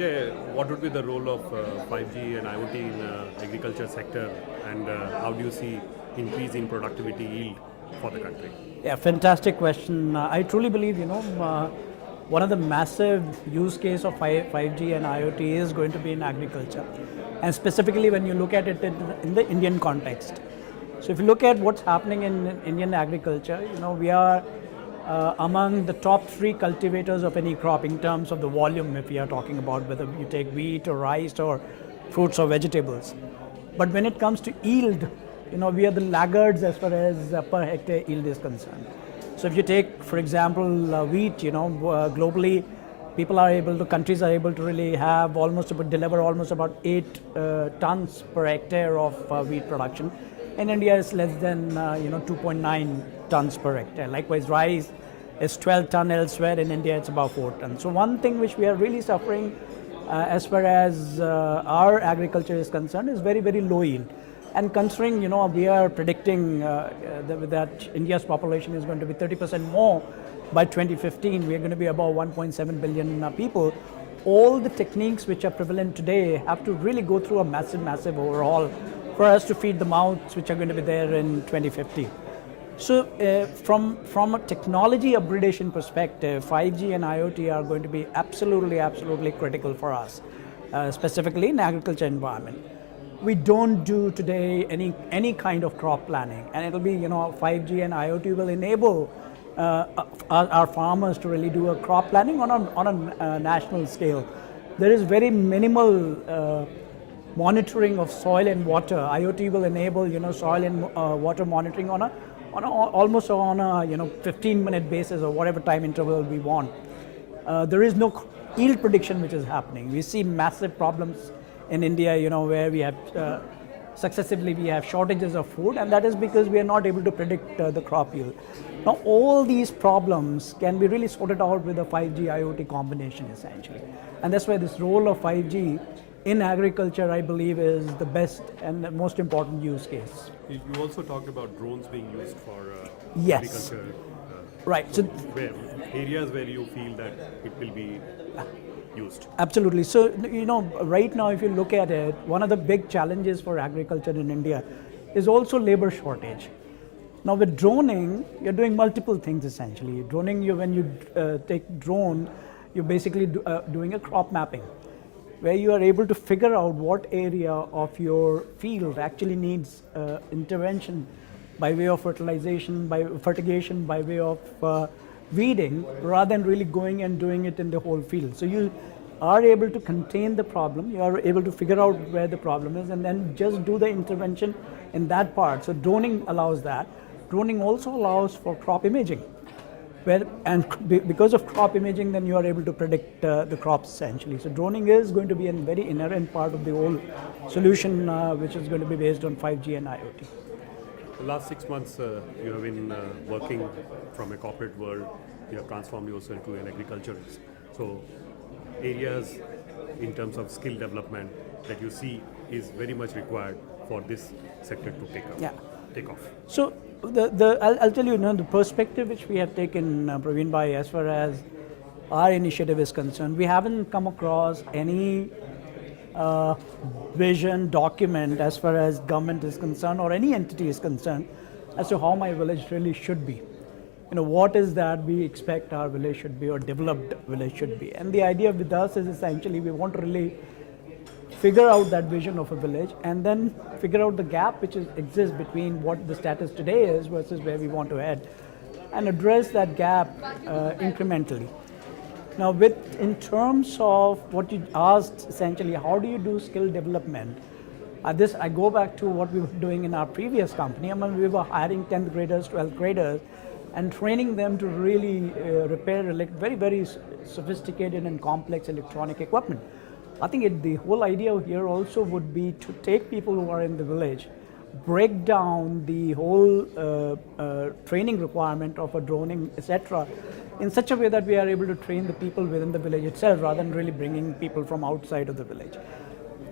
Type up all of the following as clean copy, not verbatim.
Sanjay, what would be the role of 5G and IoT in agriculture sector, and how do you see increase in productivity yield for the country? Yeah, fantastic question. I truly believe, one of the massive use case of 5G and IoT is going to be in agriculture, and specifically when you look at it in the Indian context. So if you look at what's happening in Indian agriculture, we are among the top 3 cultivators of any crop in terms of the volume, if we are talking about whether you take wheat or rice or fruits or vegetables. But when it comes to yield, we are the laggards as far as per hectare yield is concerned. So if you take, for example, wheat, globally, countries are able to really have deliver almost about 8 tons per hectare of wheat production. In India, it's less than 2.9 tons per hectare. Likewise, rice is 12 ton elsewhere. In India, it's about 4 tons. So one thing which we are really suffering as far as our agriculture is concerned is very, very low yield. And considering, we are predicting that India's population is going to be 30% more by 2015, we are going to be about 1.7 billion people. All the techniques which are prevalent today have to really go through a massive, massive overhaul for us to feed the mouths which are going to be there in 2050. So from a technology upgradation perspective, 5G and IoT are going to be absolutely, absolutely critical for us, specifically in agriculture environment. We don't do today any kind of crop planning, and it'll be 5G and IoT will enable our farmers to really do a crop planning on a national scale. There is very minimal monitoring of soil and water. IoT will enable soil and water monitoring almost on a 15-minute basis or whatever time interval we want. There is no yield prediction which is happening. We see massive problems in India, where we have successively we have shortages of food, and that is because we are not able to predict the crop yield. Now, all these problems can be really sorted out with a 5G IoT combination, essentially, and that's why this role of 5G in agriculture, I believe, is the best and the most important use case. You also talked about drones being used for yes. agriculture. Right. So areas where you feel that it will be used. Absolutely. So, right now, if you look at it, one of the big challenges for agriculture in India is also labor shortage. Now, with droning, you're doing multiple things essentially. Droning, when you take drone, you're basically doing a crop mapping, where you are able to figure out what area of your field actually needs intervention by way of fertigation, by way of weeding, rather than really going and doing it in the whole field. So you are able to contain the problem, you are able to figure out where the problem is, and then just do the intervention in that part. So droning allows that. Droning also allows for crop imaging, because of crop imaging, then you are able to predict the crops essentially. So droning is going to be a very inherent part of the whole solution, which is going to be based on 5G and IoT. The last 6 months, you have been working from a corporate world. You have transformed yourself to an agriculturist. So, areas in terms of skill development that you see is very much required for this sector to take off. So, I'll tell you, the perspective which we have taken, Praveen Bhai, as far as our initiative is concerned, we haven't come across any vision document as far as government is concerned or any entity is concerned as to how my village really should be. What is that we expect our village should be or developed village should be. And the idea with us is essentially we want to really figure out that vision of a village and then figure out the gap which exists between what the status today is versus where we want to head, and address that gap incrementally. Now, in terms of what you asked, essentially, how do you do skill development? I go back to what we were doing in our previous company. We were hiring 10th graders, 12th graders, and training them to really repair very, very sophisticated and complex electronic equipment. I think the whole idea here also would be to take people who are in the village, break down the whole training requirement of a droning, etc., in such a way that we are able to train the people within the village itself rather than really bringing people from outside of the village.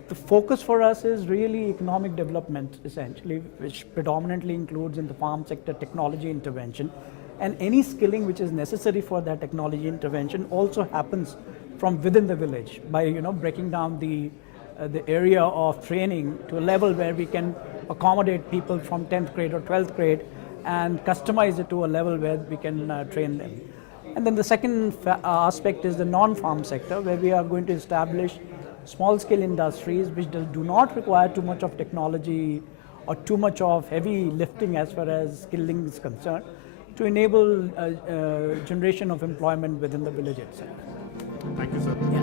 The focus for us is really economic development, essentially, which predominantly includes in the farm sector technology intervention, and any skilling which is necessary for that technology intervention also happens from within the village by breaking down the area of training to a level where we can accommodate people from 10th grade or 12th grade and customize it to a level where we can train them. And then the second aspect is the non-farm sector, where we are going to establish small-scale industries which do not require too much of technology or too much of heavy lifting as far as skilling is concerned, to enable generation of employment within the village itself. Thank you, sir.